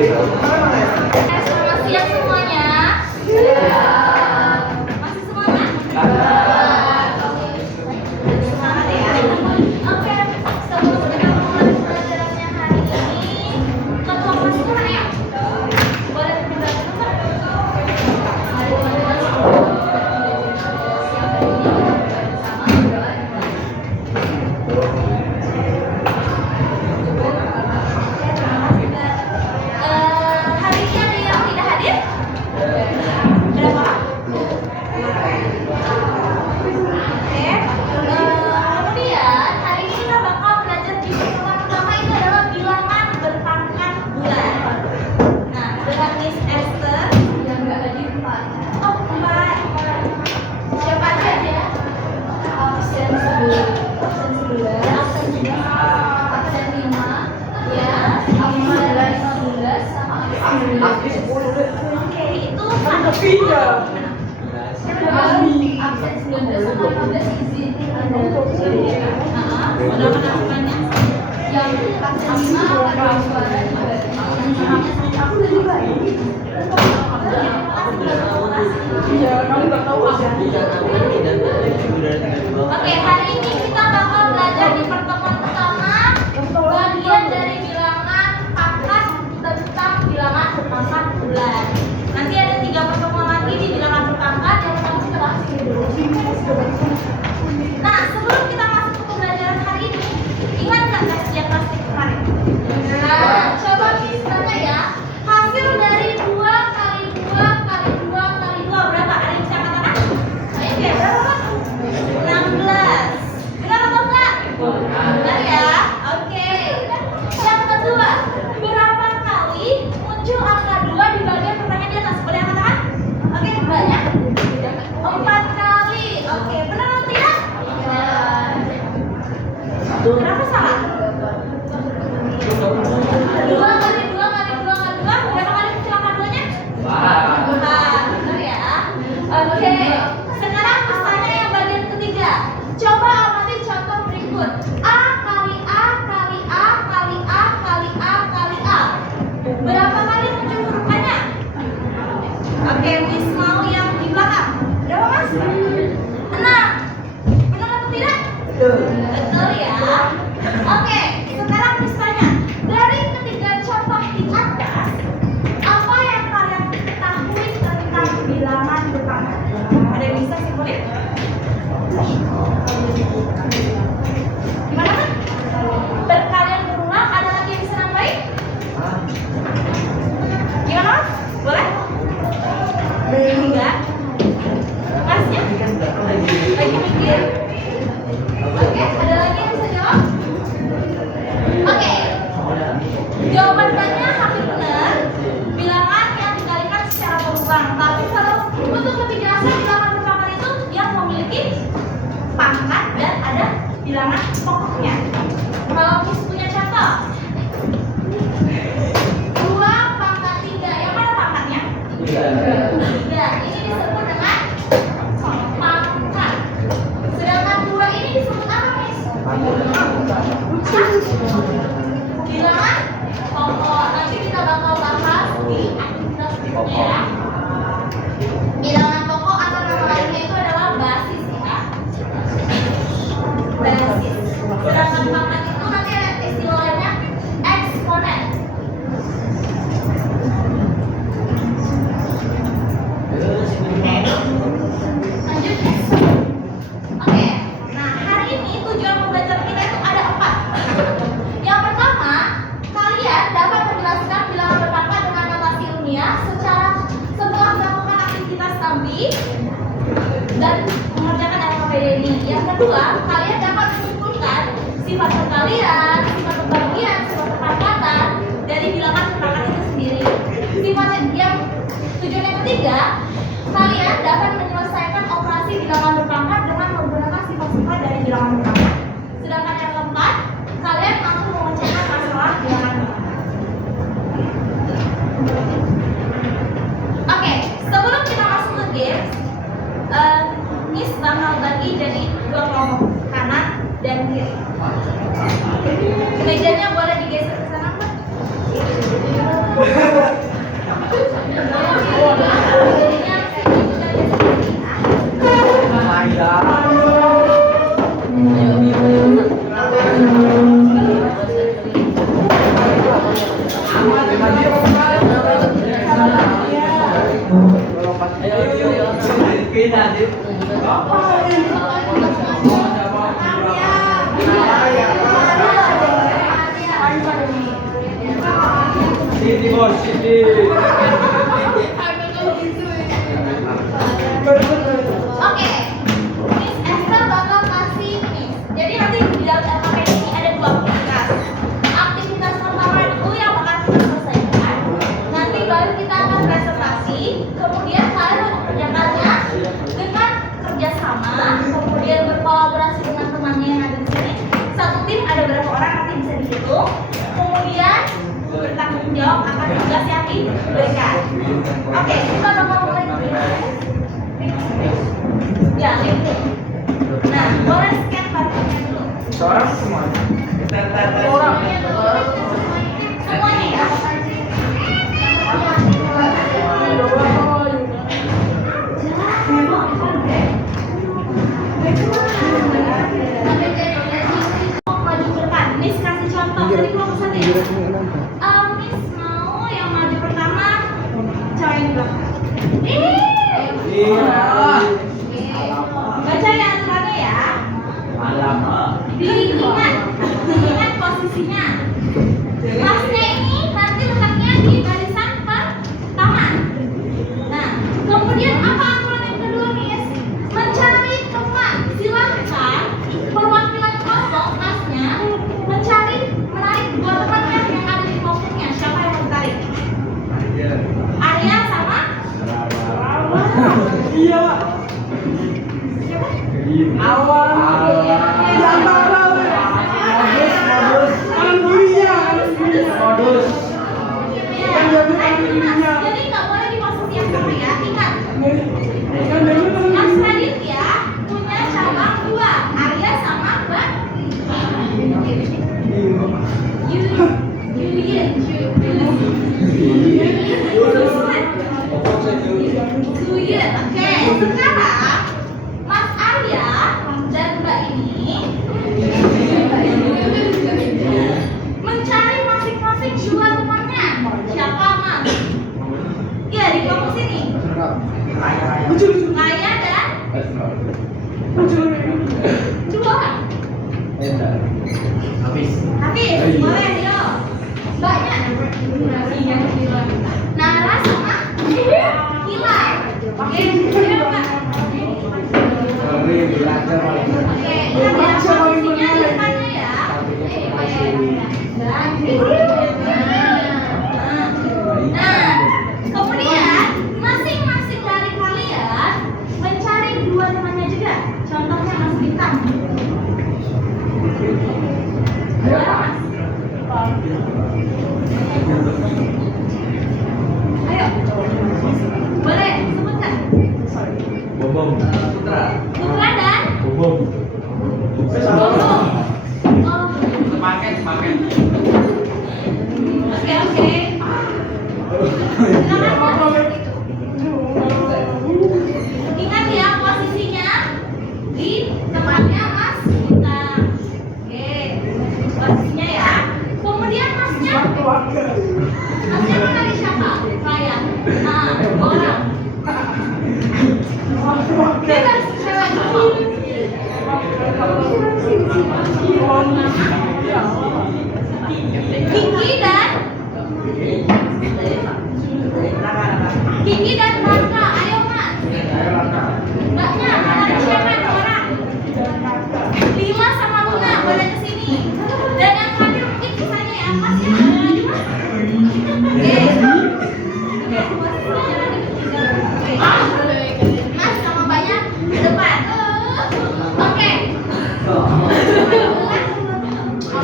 Selamat siang semuanya. Masih semuanya? Semangat ya. Oke, sebelum kita mulai pelajarannya hari ini, ketua kelas mana ya? Boleh pindah tempat? Hari ini ada yang tidak hadir? Berapa? Oke. Kemudian hari ini kita bakal belajar di pertemuan pertama itu adalah bilangan berpangkat bulan. Nah, dengan Miss Esther yang nggak hadir 4. Oh, 4. Siapa aja? Absen 11, absen 5, ya, absen 15 sama absen 10. Oke, itu satu. Absen 19 sama 15 izin. Sudah melakukannya. Yang absen 5 ada suara Oke, hari ini kita bakal belajar di pertemuan pertama bagian dari bilangan pangkat tentang bilangan berpangkat bulan. Nanti ada 3 pertemuan lagi di bilangan berpangkat. Yang pertama kita bahas ini dulu. Nah, sebelum kita masuk ke pembelajaran hari ini, ingat nggak tes yang pasti kemarin? Nah, coba tanya ya. Hasil dari 2 kali 2 kali 2 kali 2 berapa? Ada yang bisa katakan? Ayo ya, berapa? 16. Benar atau enggak? Benar ya? Oke. Yang kedua, berapa kali muncul angka 2 di bagian pertanyaan di atas? Boleh katakan? Oke, banyak. 4 kali. Oke, benar atau tidak? Berapa salah? 2 kali 2 kali 2 kali 2 berapa kali muncul angka 2-nya? 4. Benar ya? Oke. Sekarang tanya yang bagian ketiga. Coba amati contoh berikut. A kali A kali A kali A kali A kali A. Berapa kali muncul hurufnya? Oke, Miss mau yang di belakang. Berapa, Mas? 6. Benar atau tidak? Betul ya. Oke, sekarang Miss tanya. Dari ketiga contoh di atas, apa yang kalian ketahui tentang bilangan berpangkat? Ada yang bisa simpulin? Gimana kan? Berkalian berulang, ada lagi yang bisa nambahin? Gimana Mas? Boleh? Enggak? Masnya? Lagi mikir? Oke, ada lagi yang bisa jawab? Oke. Jawabannya hampir benar. Bilangan yang dikalikan secara berulang. Tapi kalau untuk lebih jelasnya bilangan berpangkat itu yang memiliki pangkat dan ada bilangan pokoknya. Kalau Miss punya contoh 2 pangkat 3, yang mana pangkatnya? 3. Ini disebut dengan pangkat. Sedangkan 2 ini disebut apa, Miss? Bilangan pokok. Nanti kita bakal bahas di aktivitas berikutnya ya. Bilangan pokok atau nama lainnya itu adalah basis ya. Basis. Sedangkan pangkat itu nanti ada istilah lainnya eksponen. Lanjut. Oke. Nah, hari ini tujuan pembelajaran kita itu ada 4. Yang pertama, kalian dapat menjelaskan bilangan berpangkat dengan notasi ilmiah setelah melakukan aktivitas tadi dan mengerjakan LKPD ini. Yang kedua, kalian dapat menyimpulkan sifat perkalian, sifat pembagian, sifat perpangkatan dari bilangan berpangkat itu sendiri. Tujuan yang ketiga, kalian dapat menyelesaikan operasi bilangan berpangkat dengan menggunakan sifat-sifat dari bilangan berpangkat. Sedangkan yang keempat, kalian mampu memecahkan masalah bilangan berpangkat. Oke, sebelum kita masuk ke game, Miss bakal bagi jadi 2 kelompok, kanan dan kiri. Oke, Miss Esther bakal kasih Miss. Jadi nanti di dalam LKPD ini ada 2 aktivitas. Aktivitas pertama dulu yang bakal kita selesaikan. Nanti baru kita akan presentasi. Kemudian kalian mengerjakannya dengan kerjasama. Kemudian berkolaborasi dengan temannya yang ada di sini. Satu tim ada berapa orang nanti bisa dihitung. Kemudian bertanggung jawab akan tugas yang diberikan. Oke, kita bakal mulai dulu. Ya, itu. Nah, boleh scan barcode-nya dulu. Seorang semuanya. Semuanya dulu. Semuanya ya. Maju ke depan. Miss kasih contoh dari kelompok 1 ya. Miss mau yang maju pertama cowok yang di belakang. Baca ya aturannya ya. Diingat posisinya. Masnya ini nanti letaknya di barisan pertama. Nah, kemudian apa aturan yang kedua Miss? Mencari teman. Silahkan perwakilan kelompok masnya menarik 2 temannya yang ada di kelompoknya. Siapa yang mau tarik? Arya sama? Iya. Siapa? Awal. Modus. Jadi nggak boleh di posisi yang sama ya. Ingat. Mas Raditya punya cabang 2. Arya sama Mbak Yuyun. Oke, sekarang Mas Arya dan Mbak ini mencari masing-masing 2 temannya. Siapa Mas? Iya, di kelompok sini. Raya dan 2 orang. Habis. Boleh, yo. Mbaknya. Nara sama Gilang. Oke, ini Mbak. Oke, lihat ya posisinya di depannya ya. Nah, kemudian masing-masing dari kalian mencari 2 temannya juga. Contohnya Mas Bintang. Ayo. Boleh sebutkan. Bobom. Putra dan Bobom. Bobo. Oh. Paket. Oke. Silakan. Ingat ya posisinya di tempatnya Mas Bintang. Oke. Posisinya ya. Kemudian Masnya menari siapa? Saya. Nah, orang. Bebas cewek cowok. Kiki dan Raka, ayo Mas. Mbaknya, menari siapa 2 orang? Lila sama Luna, boleh kesini. Dan yang terakhir mungkin kisahnya ya Mas ya. Mas sama Mbaknya ke depan. Oke.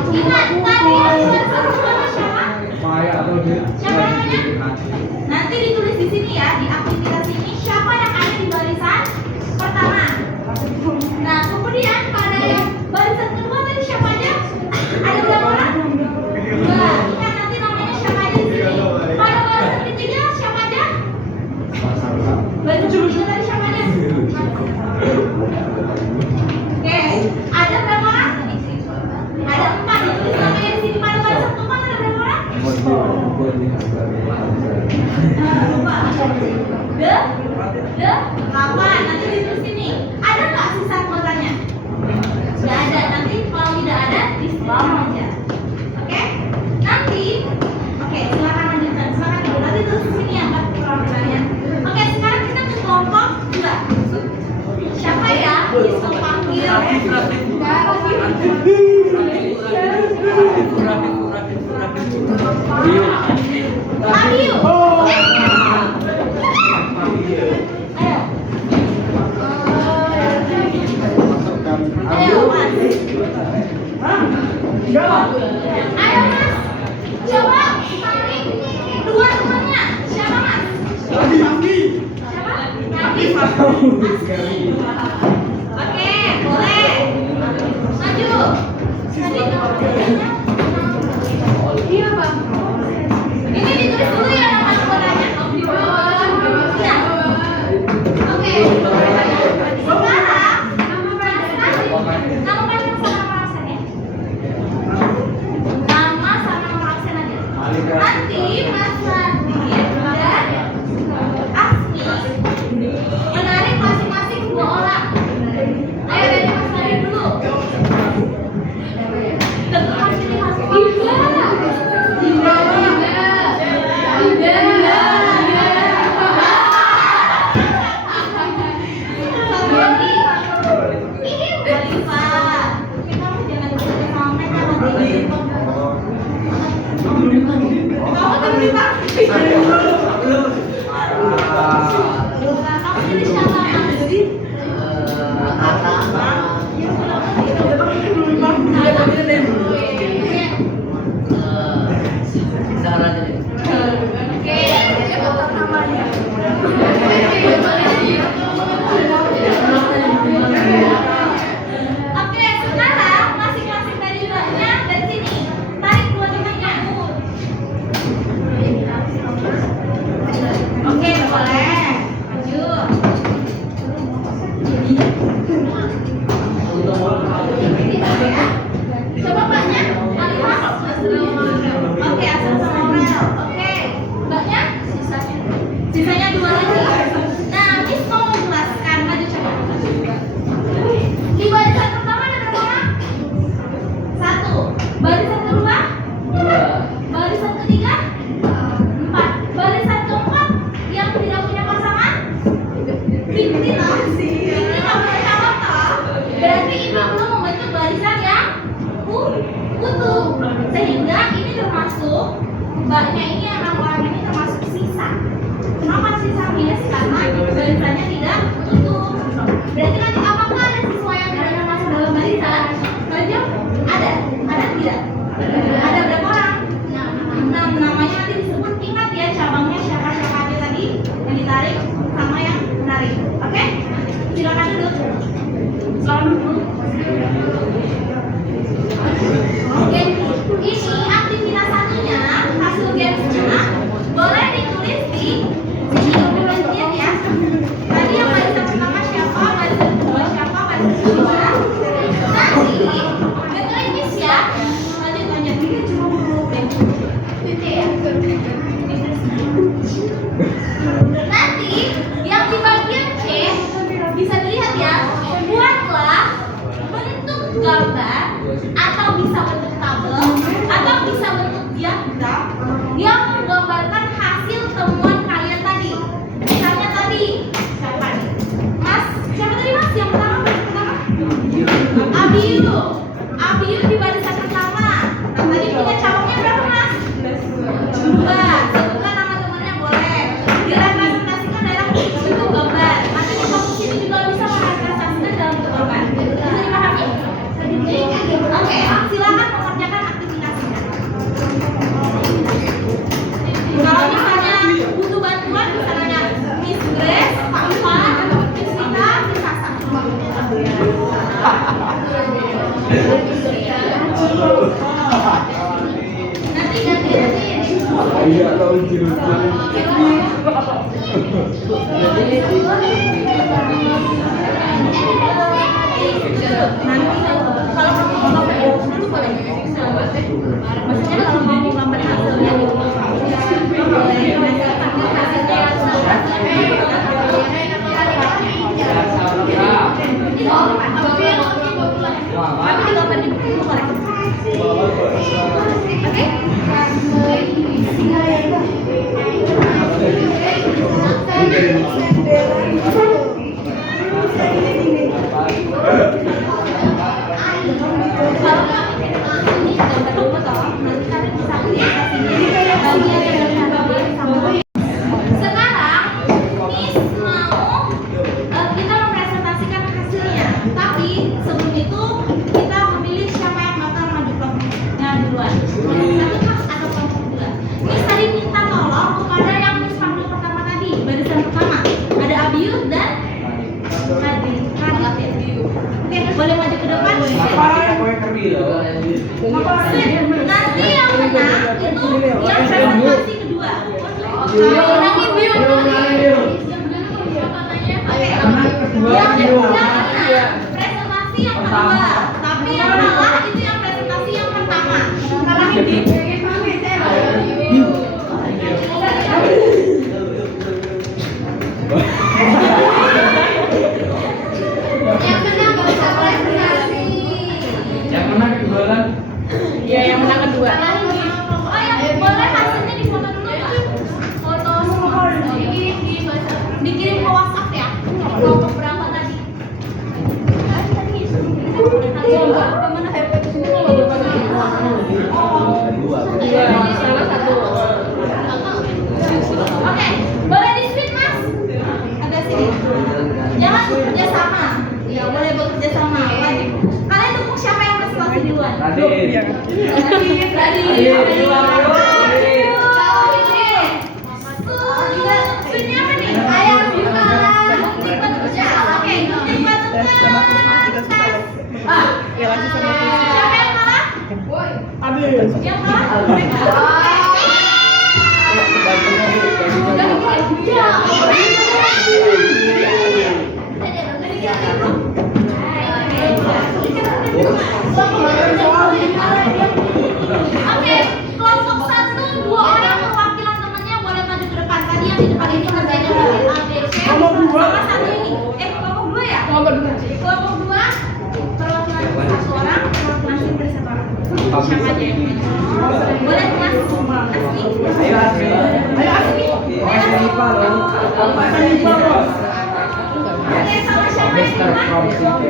Ingat tadi yang suara siapa? Siapa namanya? Nanti ditulis di sini ya, di aktivitas ini siapa yang ada di barisan pertama. Nah, kemudian pada yang barisan kedua tadi siapa aja? Ada berapa orang? 2. Ingat nanti namanya siapa aja di sini. Pada barisan ketiga siapa aja? Barisan ketiga tadi siapa aja? Oke, ada berapa orang? Ada 4. Ditulis namanya di sini. Pada barisan keempat ada berapa orang? Lupa. 8. Nanti Oke, boleh. Maju. Tadi namanya. Iya, Bang. Ini ditulis dulu ya nama bolanya. Iya. Oke. Sekarang nama pacar sama nama absen ya. Nama sama nama absen aja. Nanti Mas Nadir dan Asmi menarik masing-masing 2 orang. Ayo dari Mas Nadir dulu. Tentu harus pilih Mas Satu lagi. Ini Khalifa. Kamu jangan bertanya sama mereka nanti. Kamu pilih siapa? Kamu pilih siapa? Oke, sekarang masing-masing dari dulunya dari sini. Tarik 2 temannya. Oke, boleh. Maju. Coba mbaknya, Alifah. Oke, asal sama Aurel. Oke, mbaknya? Sisanya 2 lagi. Nah, Miss mau menjelaskan. Maju coba. Di barisan pertama ada berapa orang? 1. Barisan kedua? 2. Barisan ketiga? 4. Barisan keempat yang tidak punya pasangan? Binti lah. Binti nggak punya calon toh. Berarti ini belum membentuk barisan yang utuh. Sehingga ini termasuk mbaknya ini, 6 orang ini termasuk sisa. Kenapa sisa minus? Karena barisannya tidak utuh. Berarti nanti apakah ada siswa yang tidak masuk dalam barisan? Maju? Ada? Ada tidak? Ada berapa orang? 6. Namanya nanti disebut. Ingat ya cabangnya siapa-siapa aja tadi yang ditarik sama yang menarik. Oke? Silakan duduk. Selamat dulu. Oke, ini aktivitas satunya, hasil gamesnya boleh ditulis di sini dokumennya ya. Tadi yang barisan pertama siapa, barisan kedua siapa, barisan kedua. Nanti dengerin Miss ya. Lanjut. Ini cuma huruf B ya. Nanti yang di bagian C bisa dilihat ya. Buatlah bentuk gambar atau bisa bentuk tabel atau bisa bentuk diagram yang menggambarkan hasil temuan kalian tadi. Misalnya tadi siapa nih? Mas, siapa tadi Mas? Yang pertama? Abiyu di barisan pertama. Nah, tadi punya cabangnya berapa Mas? 2. Sebutkan nama temannya boleh. Direpresentasikan dalam bentuk gambar. Nanti di kampus ini juga bisa merepresentasikan dalam bentuk gambar. Bisa dipahami? Oke, silakan mengerjakan aktivitasnya. Kalau misalnya butuh bantuan bisa nanya Miss Grace, Pak Ivan, Miss Rita, Miss Sasa. Nanti ganti. Iya, lucu. Nanti kalau kamu mau gambar dulu boleh. Maksudnya kalau mau gambar hasilnya boleh. Tapi digambar di buku boleh. Oke? Kalau nggak ini gambar dulu toh. kedua. Menangin Biu. Presentasi yang kedua. Tapi yang kalah itu yang presentasi yang pertama. Kalahin Biu. Yang menang gak usah presentasi. Yang menang kedua kan? Iya, yang menang kedua. Oh ya, boleh hasilnya difoto dulu ya? Foto semua. Dikirim ke WhatsApp ya? Kelompok berapa tadi? Salah satu. Oke, boleh di switch mas? Agak sini. Jangan bekerja sama. Ya boleh bekerja sama. Kalian dukung siapa yang presentasi duluan? Tadi. Tadi. Switchnya apa nih? Ayam jualan. Tipe kerja. Oke, tipe tes. Siapa yang kalah? Yang kalah? Oke, kelompok 1, 2 orang perwakilan temannya boleh maju ke depan. Tadi yang di depan ini kerjanya dari A, B, C. Sama satu ini. Kelompok 2 ya? Kelompok 2 perwakilan satu orang, perwakilan tim satu orang. Siapa aja yang maju? Boleh mas Asmi? Ayo Asmi. Ayo Asmi. Oke, sama siapa yang Mr. from City.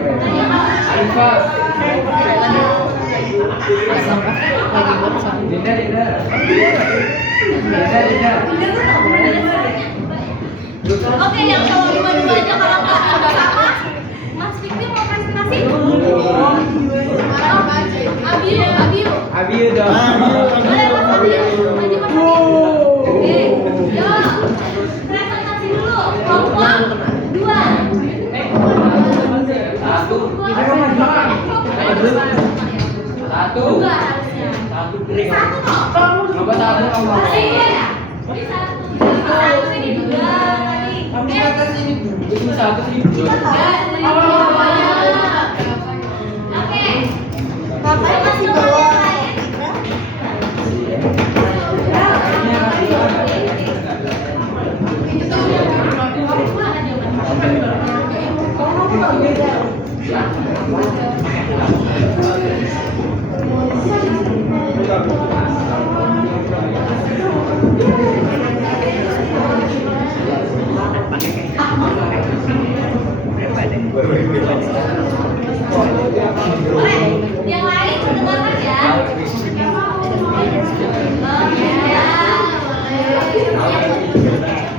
Arifah. Dinda. Oke, yang cowok dua aja kalau nggak ada sama. Mas Fikri mau presentasi? Abi dong. Boleh Mas Abiu. Maju Mas Abiu. Oke, yuk. Presentasi dulu. Kelompok 2. Satu. Ayo maju. Satu. 2 harusnya. Satu kok. Coba satu kamu. Iya. Ini satu. Satu ini 2 tadi. Itu satu sih. Oke. Bapak masih bawa yang lain. Boleh, yang lain mendengarkan ya.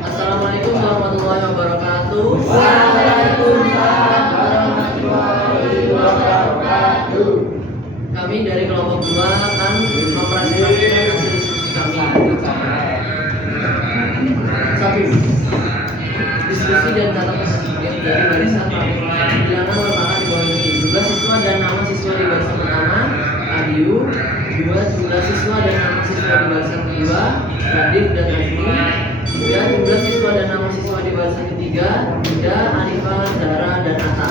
Assalamualaikum warahmatullahi wabarakatuh. Kami dari kelompok 2 akan mempresentasikan hasil diskusi kami. 1. Diskusi dan data positif dari barisan bilangan merupakan di bawah ini. Jumlah siswa dan nama siswa di barisan pertama Abiu. 2. Jumlah siswa dan nama siswa di barisan kedua Nadif dan Azmi. 3. Jumlah siswa dan nama siswa di barisan ketiga Dinda, Anifah, Dara, dan Atta.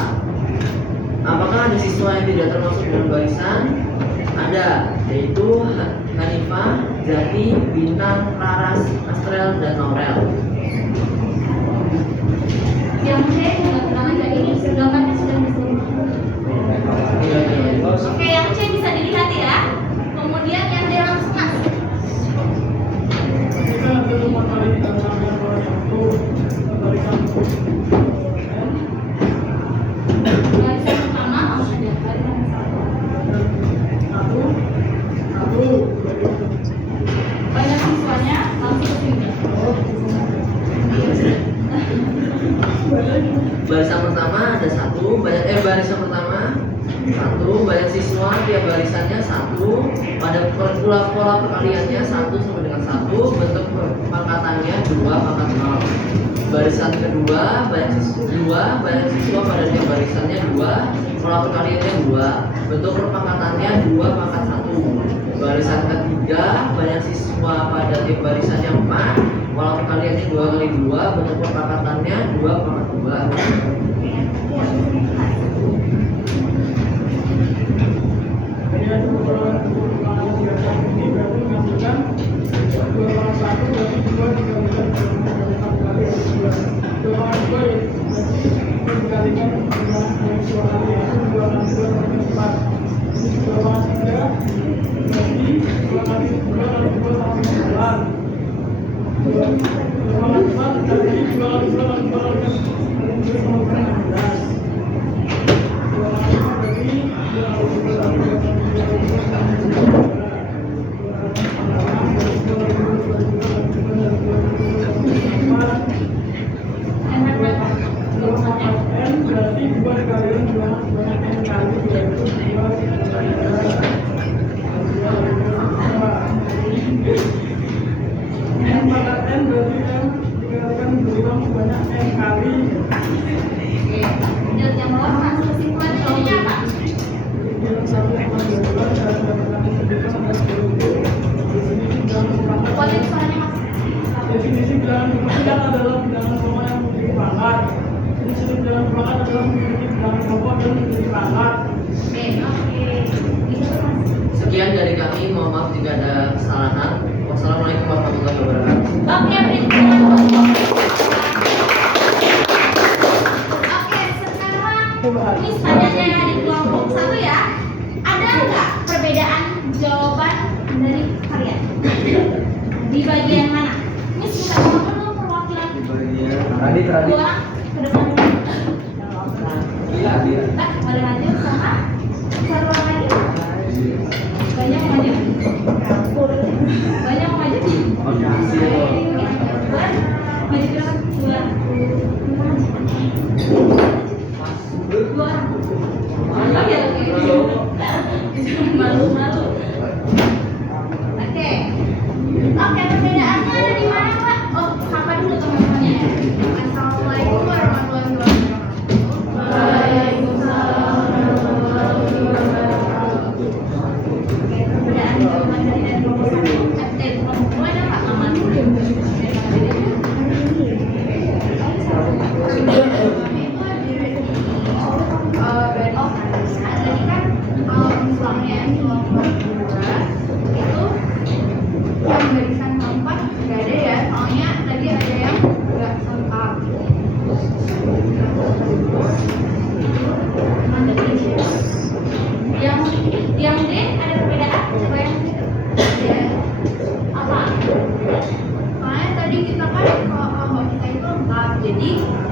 Apakah ada siswa yang tidak termasuk dalam barisan? Ada, yaitu Hanifah, Zati, Bintang, Laras, Astrel, dan Norel. Yang C sudah kenalan dari ini, sedangkannya sudah disuruh. Oke, yang C bisa dilihat ya. Kemudian yang D langsung mas. Barisan pertama langsung aja. Banyak siswanya langsung ke sini. Barisan pertama ada 1, barisan pertama 1, banyak siswa tiap barisannya 1, pada pola perkaliannya 1 sama dengan 1, bentuk pangkatannya 2 pangkat 0. Barisan kedua banyak siswa pada tiap barisannya 2, pola perkaliannya 2, bentuk perpangkatannya 2 pangkat 1. Barisan ketiga banyak siswa pada tiap barisannya 4, pola perkaliannya 2 kali 2, bentuk perpangkatannya 2 pangkat 2. Definisi bilangan kemudian adalah bilangan pokok yang memiliki pangkat. Definisi bilangan pangkat adalah memiliki bilangan pokok dan memiliki pangkat. Sekian dari kami, mohon maaf jika ada kesalahan. Wassalamualaikum warahmatullahi wabarakatuh. Oke, berikutnya. Oke, sekarang Miss tanyanya di kelompok 1 ya. Ada nggak perbedaan jawaban dari kalian? Di bagian mana? Miss minta nomor dulu perwakilan. Tadi. Dua orang ke depan. Iya. Boleh maju sama satu orang lagi. Banyak yang maju. Banyak yang maju. Maju ke depan. Dua orang. Oke. Jangan malu-malu. Oke, perbedaannya ada di mana, Pak? Oh, sapa dulu teman-temannya. Assalamualaikum warahmatullahi wabarakatuh. Waalaikumsalam warahmatullahi wabarakatuh. Oke, perbedaan jawaban dari kelompok 1. Kelompok 2 ada Pak Maman. Tadi kan misalnya kelompok 2 itu yang barisan keempat nggak ada ya, soalnya tadi ada yang nggak lengkap. Yang D ada perbedaan, coba yang D. Apa? Soalnya tadi kita kan kalau kita itu lengkap, jadi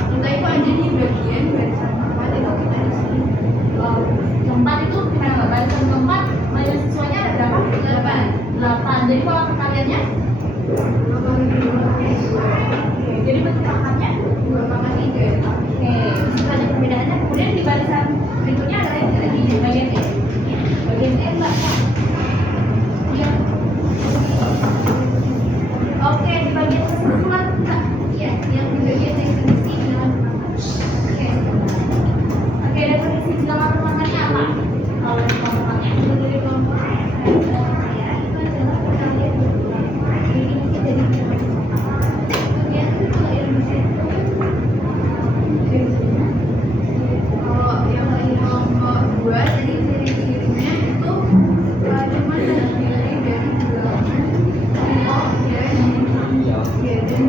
kita itu ada di bagian barisan keempat itu kita isi. Keempat itu gimana nggak? Barisan keempat banyak siswanya ada berapa? 8. Jadi pola perkaliannya 8. Jadi bentuk pangkatnya 2 pangkat 3. Oke, itu aja perbedaannya. Kemudian di barisan berikutnya ada lagi di bagian E. Bagian E enggak, Pak? Iya. Oke, di bagian kesimpulan enggak? Iya, yang di bagian definisi bilangan pangkat. Oke, definisi bilangan pangkatnya apa? Kalau di kelompoknya itu dari kelompok saya itu adalah perkalian definisi dari bilangan pangkat. Kemudian kalau yang di situ kalau yang dari kelompok 2 jadi ciri-cirinya itu cuma dari bilangan dan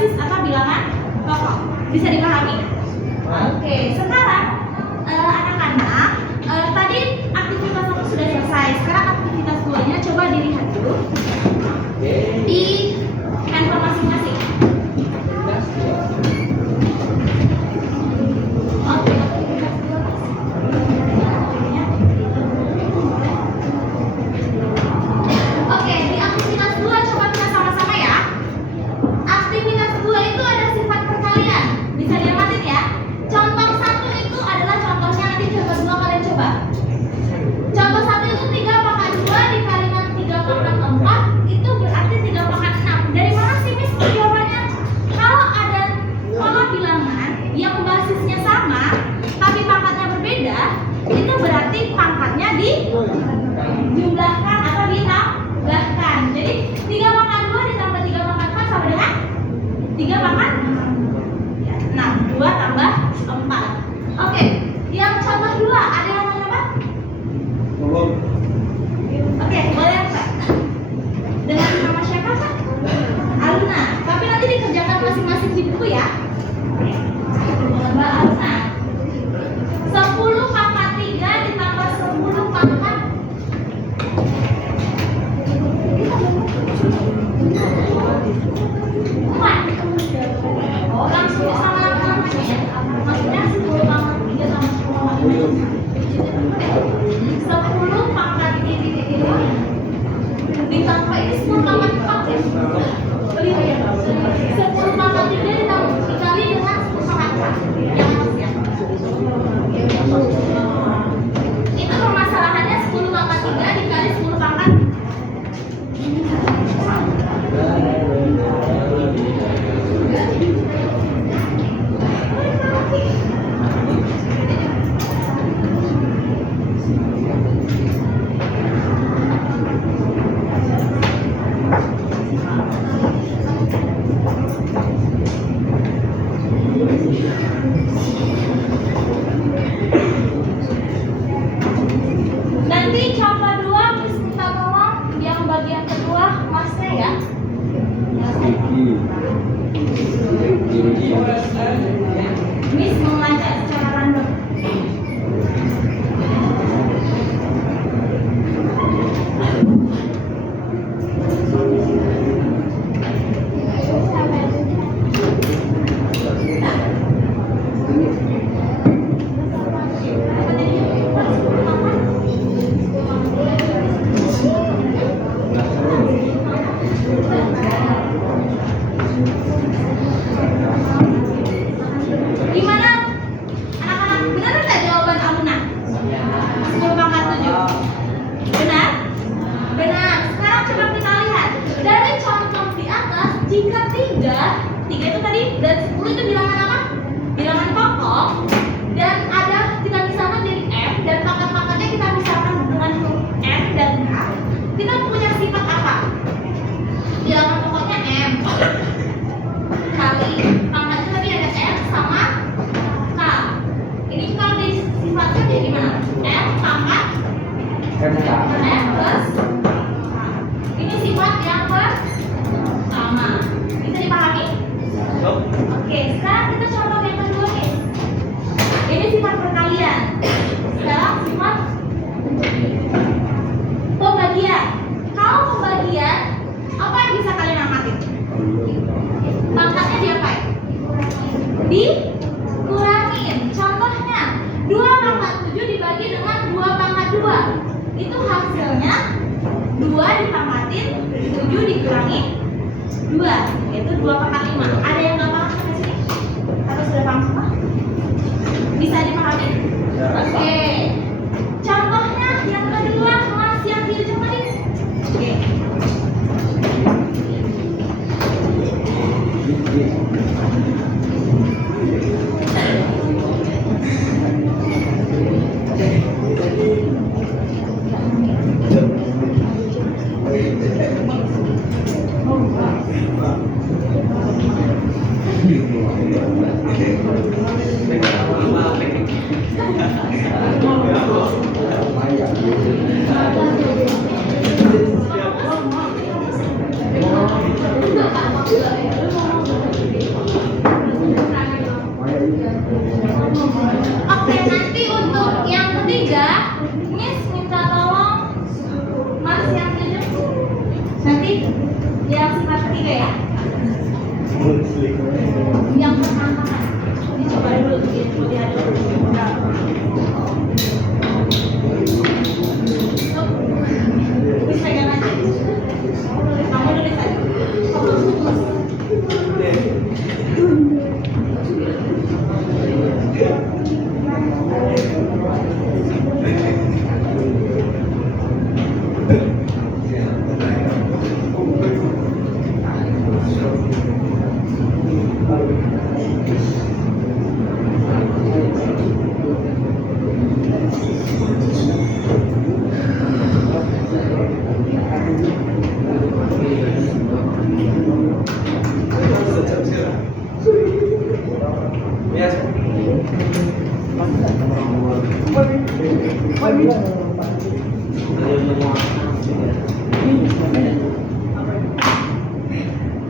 basis atau bilangan pokok. Bisa dipahami? Oke, sekarang anak-anak, tadi aktivitas 1 sudah selesai. Sekarang aktivitas 2-nya coba dilihat dulu di handphone masing-masing. Oke. Oke, di aktivitas 2 coba kita sama-sama ya. Aktivitas 2 itu ada sifat perkalian. Bisa diamatin ya. Contoh 1 itu adalah contohnya, nanti coba 2 kalian coba. Contoh 1 itu 3 pangkat 2 dikali dengan 3 pangkat 4 itu berarti 3 pangkat 6. Dari mana sih Miss jawabannya? Kalau ada pola bilangan yang basisnya sama tapi pangkatnya berbeda, itu berarti pangkatnya dijumlahkan atau ditambahkan. Jadi 3 pangkat 2 ditambah 3 pangkat 4 sama dengan 3 pangkat 6. 2 tambah 4. Oke, yang contoh 2 ada yang mau coba? Oke, boleh Pak. Dengan nama siapa Pak? Aluna. Tapi nanti dikerjakan masing-masing di buku ya. Mbak Aluna. 10 pangkat 3 ditambah 10 pangkat 4. Oh, langsung sama namanya ya. Maksudnya 10 pangkat 3 tambah 10 pangkat 5. 10 pangkat 3 ditambah ini 10 pangkat 4 ya. 10 pangkat 3 ditambah dikali dengan 10 pangkat 4. Yang mas ya. Itu permasalahannya 10 pangkat 3 dikali 10 pangkat. Nanti coba 2 Miss minta tolong yang bagian kedua masnya ya. Miss mengajak secara random. Gimana? Anak-anak, benar nggak jawaban Aluna? 10 pangkat 7. Benar? Benar. Sekarang coba kita lihat. Dari contoh di atas, jika 3 itu tadi, dan 10 itu bilangan apa? Bilangan pokok. Dan ada kita misalkan dari M, dan pangkat-pangkatnya kita misalkan dengan huruf M dan K. Kita punya sifat apa? Bilangan pokoknya M. Kali pangkatnya tadi ada M sama K. Ini kalau disifatkan jadi gimana? M pangkat M plus K. Ini sifat yang pertama. Bisa dipahami? Oke, sekarang kita contoh yang kedua nih. Ini sifat perkalian. Sekarang sifat pembagian. Kalau pembagian, apa yang bisa kalian amatin? Pangkatnya diapain? Dikurangin. Contohnya 2 pangkat 7 dibagi dengan 2 pangkat 2. Itu hasilnya 2 dipangkatin 7 dikurangi 2, yaitu 2 pangkat 5. Ada yang nggak paham sampai sini? Atau sudah paham semua? Bisa dipahami? Oke. Contohnya yang kedua, Mas yang di ujung tadi. Oke.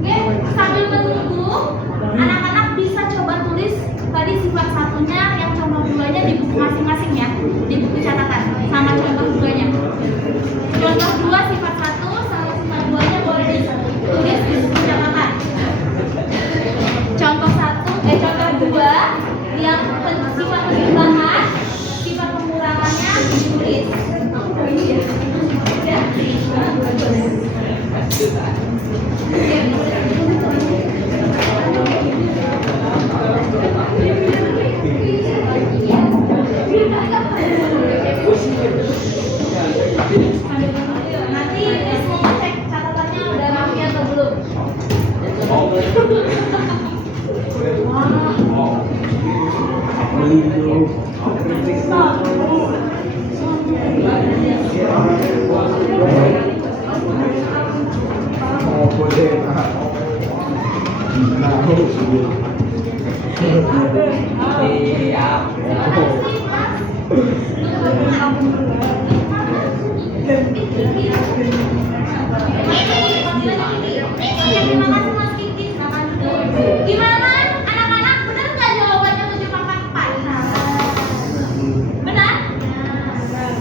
Oke, sambil menunggu, anak-anak bisa coba tulis tadi sifat satunya, yang contoh duanya di buku masing-masing ya, di buku catatan, sama contoh duanya. Contoh dua sifat satu sama sifat duanya boleh ditulis di buku catatan. Contoh dua yang sifat penambahan, sifat pengurangannya ditulis. Nanti Miss mau cek catatannya udah rapi atau belum. Gimana anak-anak, benar nggak jawabannya 7 pangkat 4? Benar?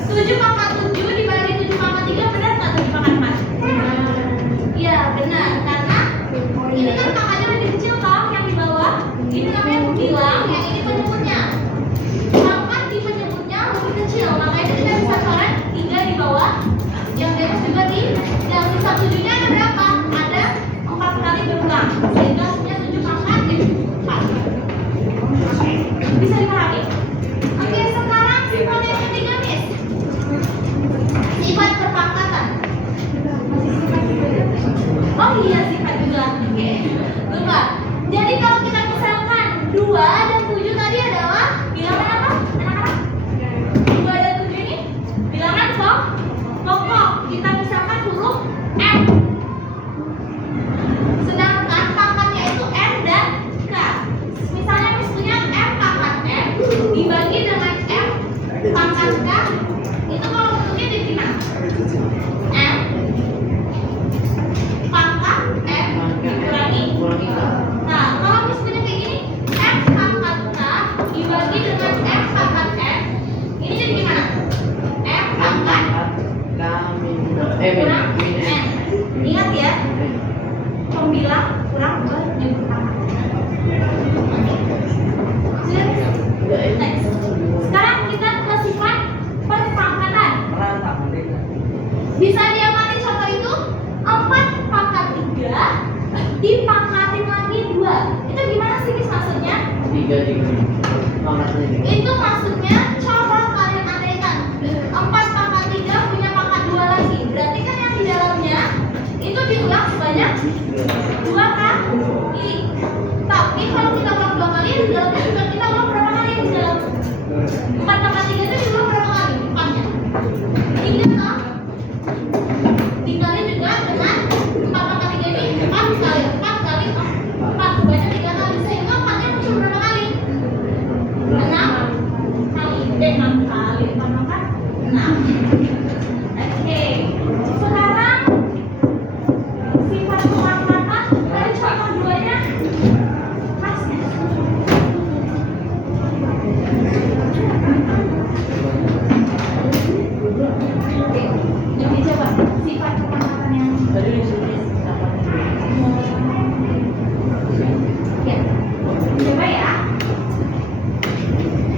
7 pangkat 7 dibagi 7 pangkat 3 benar nggak 7 pangkat 4? Iya benar, karena ini kan pangkatnya lebih kecil toh yang di bawah. Ini namanya pembilang, yang ini penyebutnya. Pangkat di penyebutnya lebih kecil, makanya kita bisa coret 3 di bawah. Yang di atas juga di yang sisa 7-nya ada berapa? Ada 4 kali berulang, sehingga hasilnya 7 pangkat 4. Bisa dipahami? Oke, sekarang sifat yang ketiga, Miss. Sifat perpangkatan. Oh iya, sifat juga. Oke. Lupa. Jadi kalau kita misalkan 2 dan 7 tadi adalah bilangan apa? Anak-anak? 2 dan 7 ini bilangan pokok. Kita misalkan huruf M. Sedangkan pangkatnya itu M dan K. Misalnya Miss punya M pangkat M dibagi dengan M pangkat K, itu kalau bentuknya jadi gimana? M pangkat M dikurangi. Nah, kalau Miss punya kayak gini, M pangkat K dibagi dengan M pangkat M, ini jadi gimana? M pangkat kurang N. Ingat ya, pembilang kurang menyebut pangkat. Next. Sekarang kita ke sifat perpangkatan. Bisa diamati contoh itu 4 pangkat 3 dipangkatin lagi 2. Itu gimana sih Miss maksudnya? Itu maksudnya coba kalian andaikan 4 pangkat 3 punya pangkat 2 lagi. Berarti kan yang di dalamnya itu diulang sebanyak 2 kali. Tapi kalau kita ulang 2 kali, di dalamnya juga kita ulang berapa kali di dalam 4 pangkat 3 itu diulang berapa kali? 4-nya 3 toh? Dikali juga dengan 4 pangkat 3 ini 4 kali 4 kali 4 sebanyak 3 kali, sehingga 4-nya muncul berapa kali? 6 kali. 6 kali 4 pangkat 6. Oke, sekarang sifat perpangkatan dari contoh duanya Mas. Oke, jadi coba sifat perpangkatan yang ya, coba ya.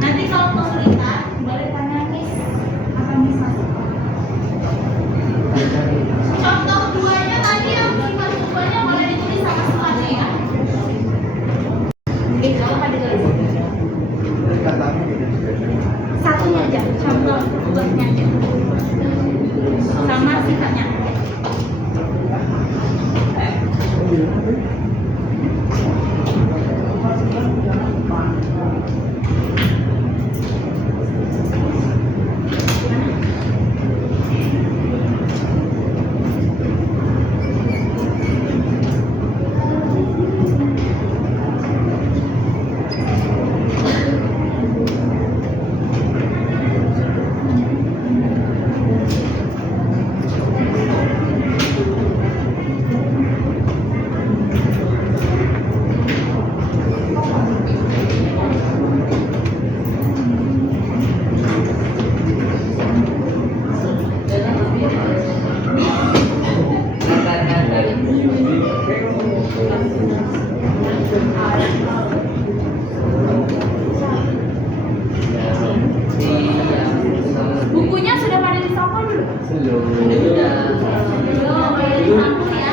Nanti kalau kesulitan boleh tanya Miss, apa Miss masuk? Contoh duanya tadi yang sifat duanya boleh ditulis sama sifatnya ya. Oke, kalau nggak ditulis satunya aja, contoh duanya aja, sama sifatnya. Udah. Belum, ini satu ya.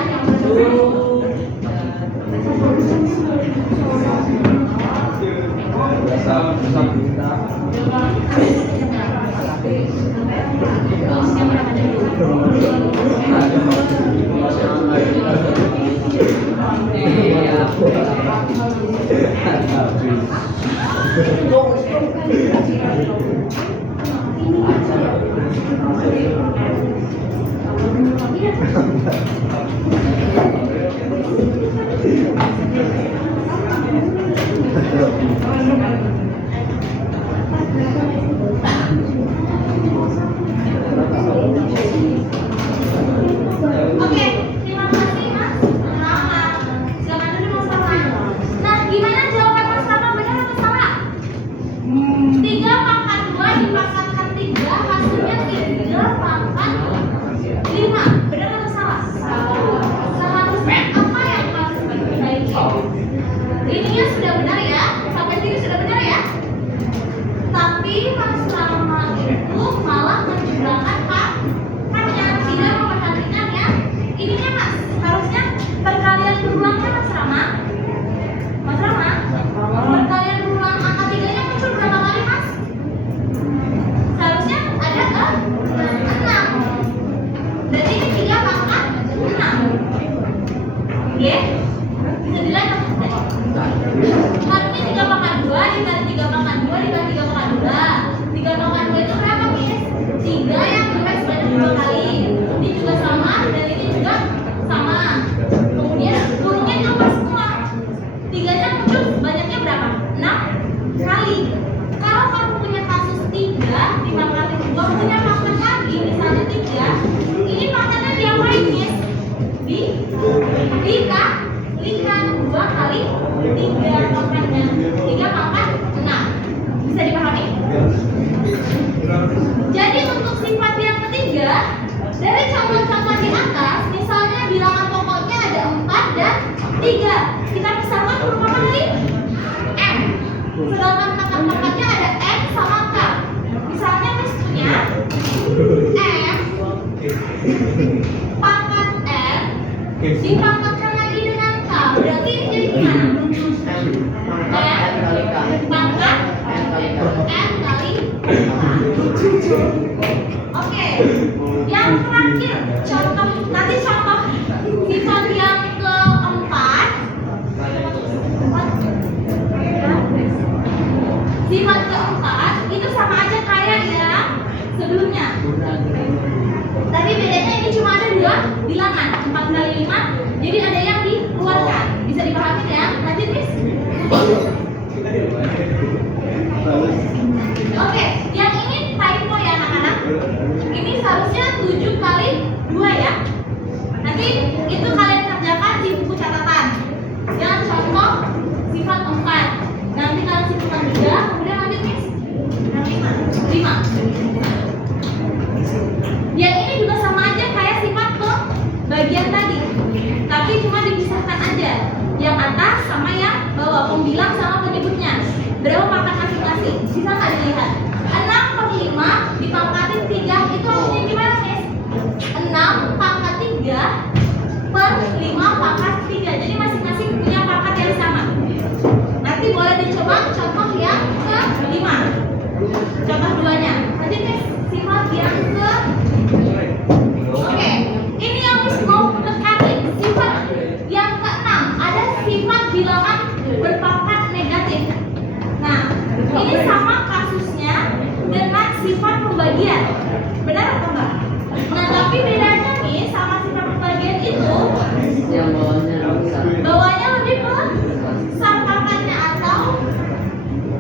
Oke, terima kasih Mas Rama. Silakan dulu Mas Rama. Nah, gimana jawaban Mas Rama, benar atau salah? 3 pangkat 2 dipangkatkan 3 hasilnya 3 pangkat 5. Benar atau salah? Seharusnya apa yang harus diperbaiki? Ininya sudah benar ya? Sampai sini sudah benar ya? Tapi Mas Rama itu malah menjumlahkan angkanya, tidak memperhatikan ya. Ininya Mas, harusnya perkalian berulangnya Mas Rama. Mas Rama, perkalian berulang angka 3-nya muncul berapa kali Mas? Seharusnya ada ke 6. Berarti ini 3 pangkat 6. Oke? Bisa dilihat Mas? Harusnya 3 pangkat 2 dikali 3 pangkat 2 dikali 3 pangkat 2. 3 pangkat 2 itu berapa Miss? 3 yang dibagi sebanyak 2 kali. Ini juga sama dan ini juga sama. Kemudian kurungnya juga semua. 3-nya muncul banyaknya berapa? 6 kali. Kalau kamu punya kasus 3 dipangkatin 2 punya pangkat lagi misalnya 3, ini pangkatnya diapain Miss? Dikalikan 2 kali 3 pangkatnya. 3 pangkat 6. Bisa dipahami? Jadi untuk sifat yang ketiga, dari contoh-contoh di atas, misalnya bilangan pokoknya ada 4 dan 3. Kita pisahkan huruf apa tadi? M. Sedangkan pangkat-pangkatnya ada N sama K. Misalnya Miss punya M pangkat N dipangkatkan lagi dengan K. Berarti ini jadi gimana? M pangkat N kali K. Oke, yang terakhir contoh nanti contoh sifat yang keempat. Sifat keempat itu sama aja kayak yang sebelumnya. Tapi bedanya ini cuma ada 2 bilangan, 4 kali 5. Jadi ada yang dikeluarkan. Bisa dipahami ya? Lanjut Miss. Oke, yang ini typo ya anak-anak. Ini seharusnya 7 kali 2 ya. Nanti itu kalian kerjakan di buku catatan. Yang contoh sifat 4. Nanti kalian simpulkan 3, kemudian lanjut Miss. Yang 5. Yang ini juga sama aja kayak sifat bagian tadi. Tapi cuma dipisahkan aja. Yang atas sama yang bawah, pembilang sama penyebutnya. Berapa pangkat masing-masing? Bisa nggak dilihat? 6/5 dipangkatin 3 itu artinya gimana Miss? 6 pangkat 3 per 5 pangkat 3. Jadi masing-masing punya pangkat yang sama. Nanti boleh dicoba contoh yang ke-5. Contoh 2-nya. Lanjut Miss, sifat yang ke. Oke, ini yang Miss mau tekanin. Sifat yang ke-6 ada sifat bilangan berpangkat negatif. Nah, ini sama kasusnya dengan sifat pembagian. Benar atau enggak? Nah, tapi bedanya nih sama sifat pembagian itu Yang bawahnya lebih besar pangkatnya atau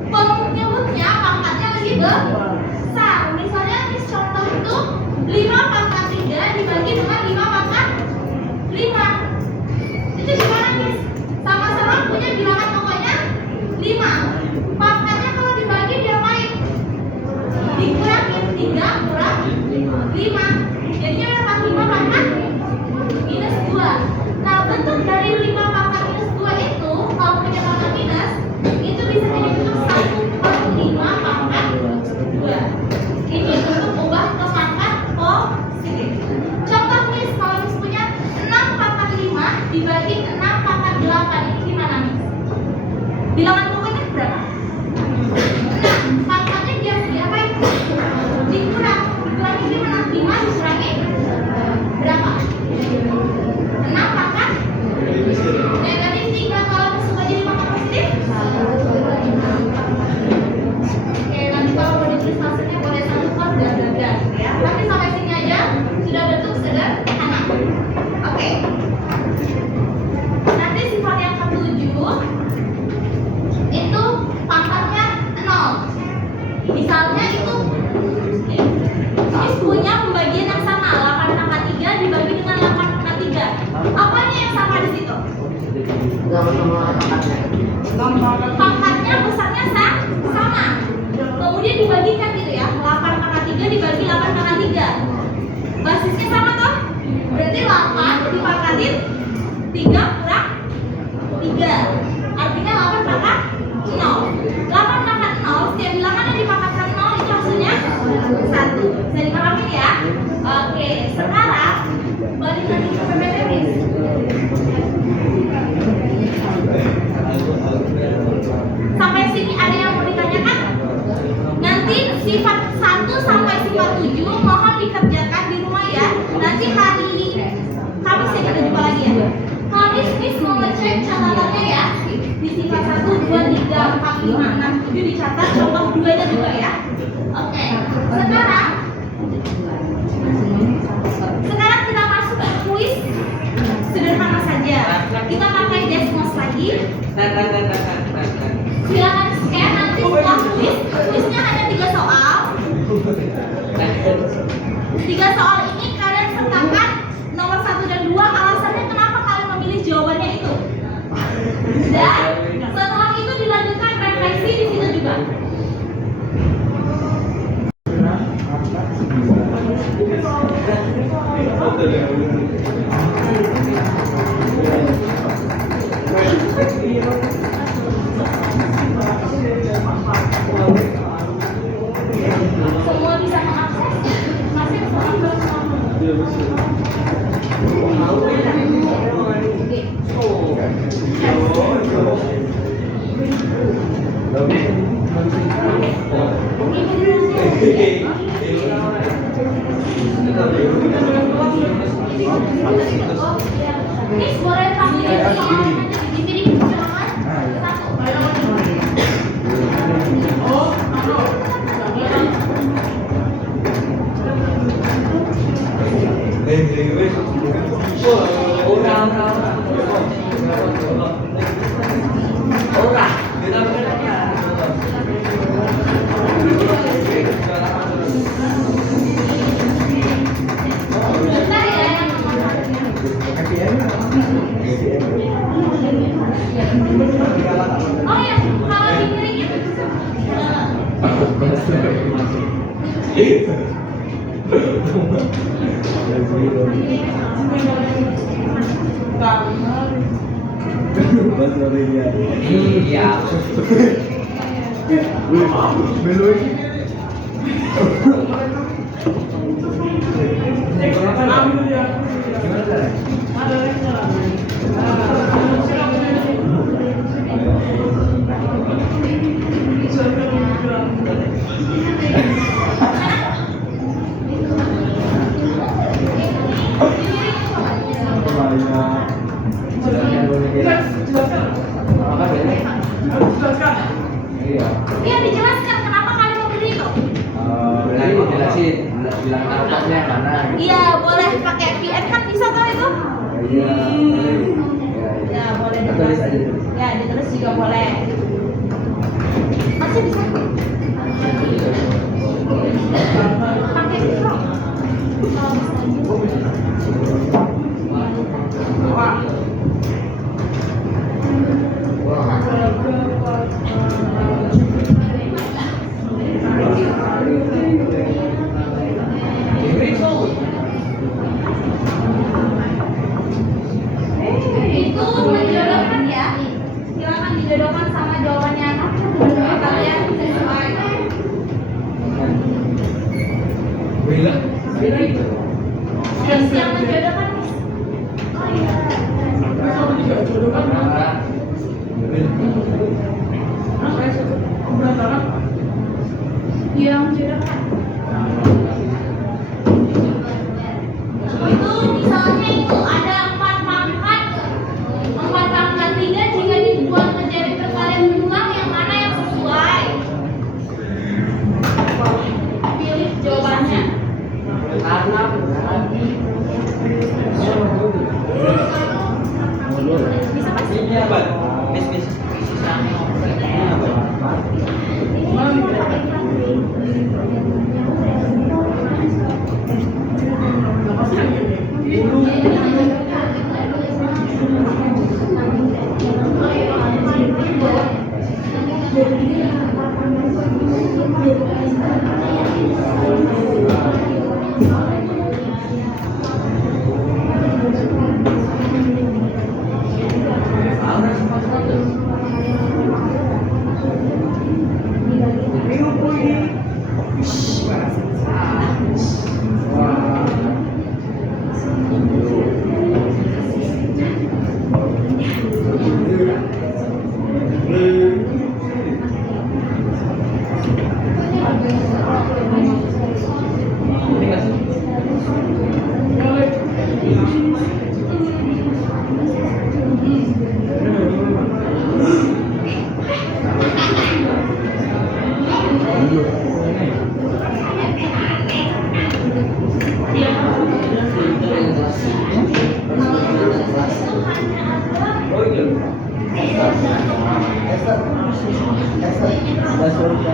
penyebutnya pangkatnya lebih besar. Misalnya Miss contoh itu 5 pangkat 3 dibagi dengan 5 pangkat 5. Itu gimana Miss? Sama-sama punya bilangan pokoknya 5. Pangkatnya kalau dibagi diapain? Dikurangin 3 kurang 5. Jadinya dapat 5 pangkat minus 2. Nah, bentuk dari 5 pangkat minus 2 itu kalau punya pangkat minus itu bisa jadi bentuk 1/5 pangkat 2. Ini untuk ubah ke pangkat positif. Bilangan pokoknya berapa? 6. Pangkatnya dia diapain? Dikurang. Dikurangi gimana? 5 dikurangi berapa? 6 pangkat negatif 3. Kalau semua jadi pangkat positif? Oke, nanti kalau mau ditulis hasilnya boleh 1 pas dan gagal ya. Tapi sampai sini aja sudah bentuk sederhana. Oke. Nanti sifat yang ke-7 itu pangkatnya 0. Misalnya itu punya pembagian yang sama, 8 pangkat 3 dibagi dengan 8 pangkat 3. Apanya yang sama di situ? Pangkatnya besarnya sama. Kemudian dibagikan gitu ya, 8 pangkat 3 dibagi 8 pangkat 3. Basisnya sama toh? Berarti 8 dipangkatin 3 kurang 3. Artinya 8 pangkat 0. 8 pangkat 0, setiap bilangan yang dipangkatkan 0 itu hasilnya 1. Bisa dipahami ya? Oke, sekarang balik lagi ke PPT. Sampai sini ada yang mau ditanyakan? Nanti sifat 1 sampai sifat 7 mohon dikerjakan di rumah ya. Nanti hari ini Kamis ya kita jumpa lagi ya. Kamis Miss mau ngecek catatannya ya. Di sifat 1, 2, 3, 4, 5, 6, 7 dicatat, contoh 2-nya juga ya. Oke, sekarang kita masuk ke kuis sederhana saja. Kita pakai Desmos lagi. Silakan scan nanti setelah kuisnya hanya 3 soal. 3 soal ini kalian sertakan nomor 1 dan 2 alasannya kenapa kalian memilih jawabannya itu. Dan setelah itu dilanjutkan refleksi di situ juga. Semua bisa mengakses masih Miss boleh panggil di sini silakan. Bentar ya yang oh ya, kalau dikirimnya Iya. Iya, dijelaskan kenapa kalian memilih itu. Jelasin bilang napasnya mana gitu. Iya, boleh pakai VN kan bisa tau itu? Iya. Ya, boleh Tulis aja. Ya, ditulis juga boleh. Masih bisa. Pakai Pro. Kalau bisa. Itu menjodohkan ya. Silakan dijodohkan sama jawabannya kalian sesuai. Yang menjodohkan. Oh iya. Yang jodohkan. Itu misalnya itu ada 4 pangkat 3 jika dibuat menjadi perkalian berulang, yang mana yang sesuai? Pilih jawabannya. Karena Bisa pasti. ini apa?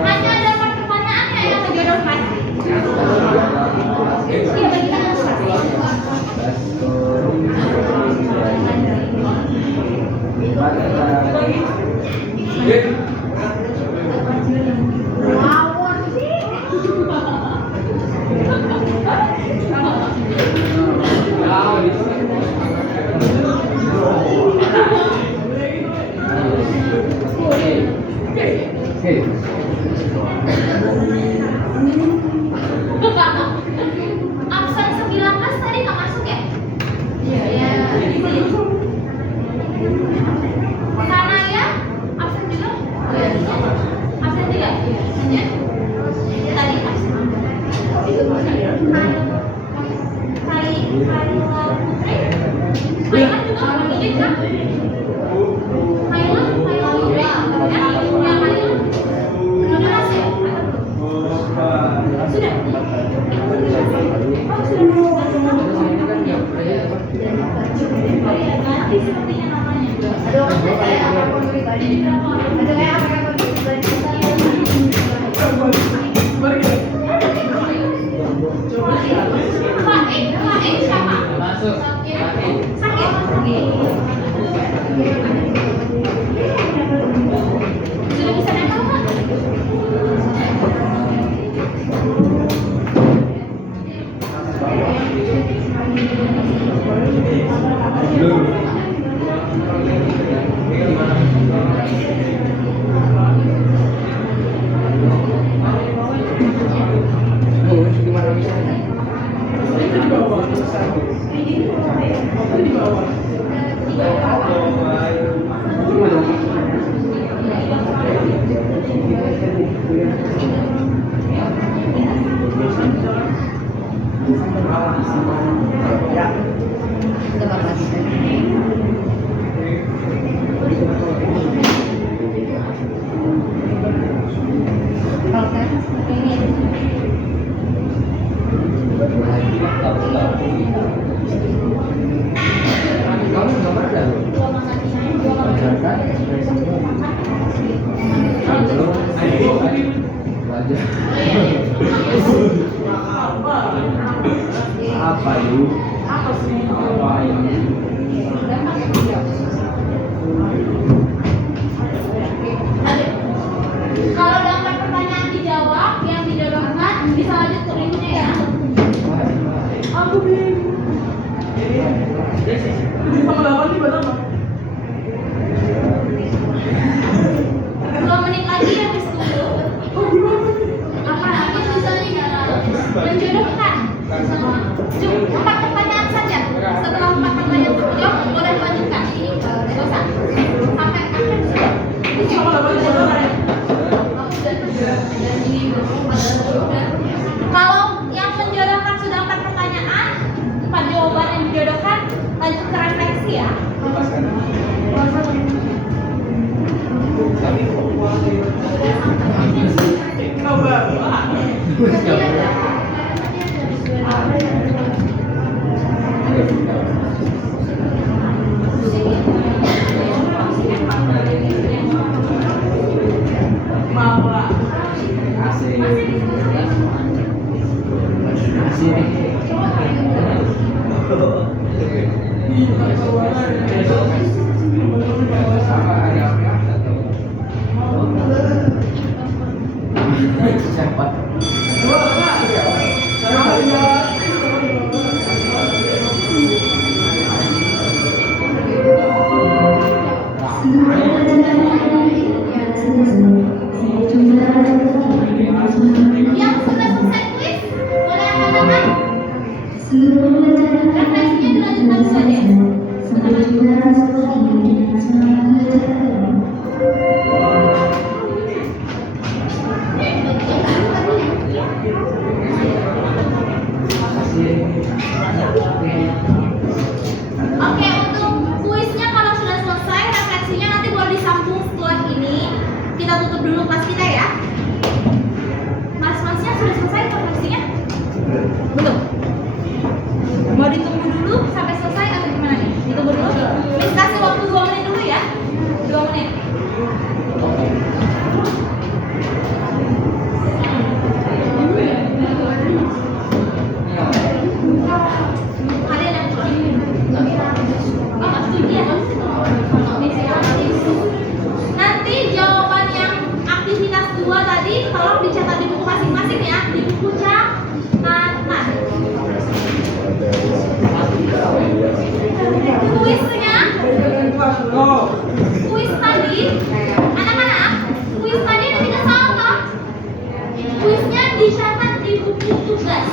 Hanya ada 4 pertanyaan ya yang menjodohkan. Iya, bagi Ngawur sih. Absen 19 tadi nggak masuk ya? Iya. Karena ya absen juga? Absen juga? Iya. Tadi absen. Kayla juga izin kan? Kayla Putri ya? Yang Kayla? Udah masuk ya? Sudah? Sepertinya namanya. Faik siapa? Masuk. Sakit? Sudah bisa nempel kan? Apa yuk? Apa sih? Apa ini? Kalau dapat pertanyaan dijawab, yang dijodohkan bisa lanjut ke berikutnya ya. Aku bingung. 7,8 ini berapa? 2 menit lagi ya bis dulu. Apa lagi misalnya menjodohkan? 4 pertanyaan saja. Setelah 4 pertanyaan terjawab, boleh lanjutkan. Nggak usah. Sampai akhir sudah. 7,8 ini berapa? Aku udah ini Mawar. Asik. Asik. Iya, kawan. Siapa? Yang sudah selesai kuis, boleh angkat tangan. Refleksinya dilanjutkan saja. Oke, untuk kuisnya kalau sudah selesai, refleksinya nanti boleh disambung setelah ini. Kita tutup dulu kelas kita ya. Mas-masnya sudah selesai refleksinya? Belum? Mau ditunggu dulu sampai selesai atau gimana nih? Ditunggu dulu? Miss kasih waktu 2 menit dulu ya. 2 menit. Kalian yang keluar. Oh, nggak setuju ya? Nanti jawaban yang aktivitas 2 tadi tolong dicatat di buku masing-masing ya, di buku catatan. Kuisnya, kuis tadi, anak-anak, kuis tadi ada 3 saldo. Kuisnya dicatat di buku tugas,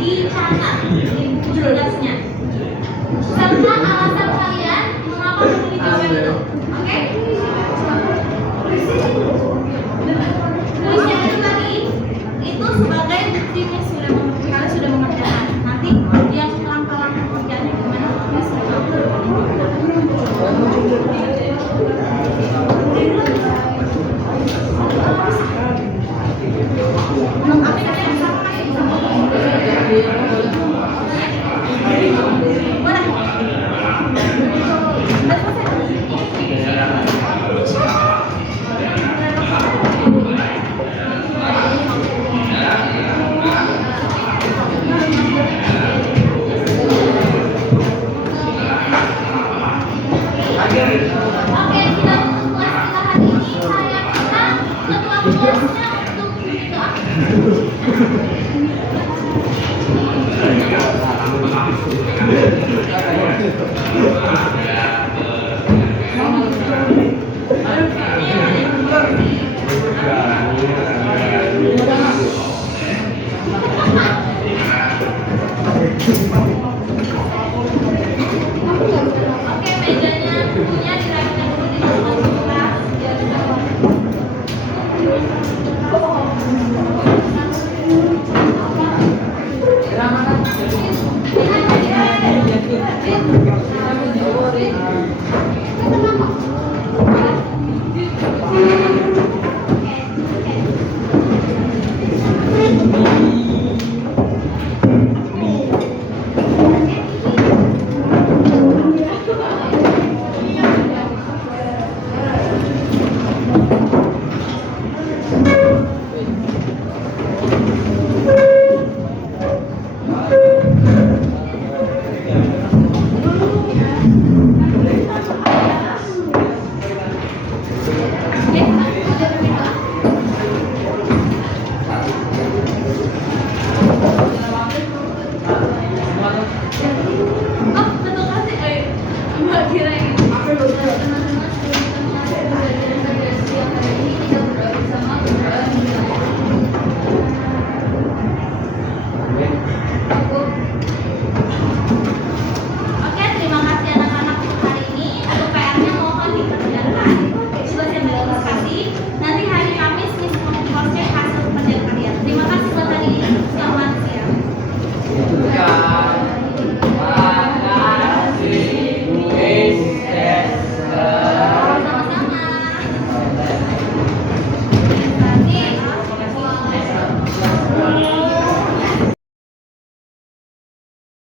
dicatat di buku tugasnya. Serta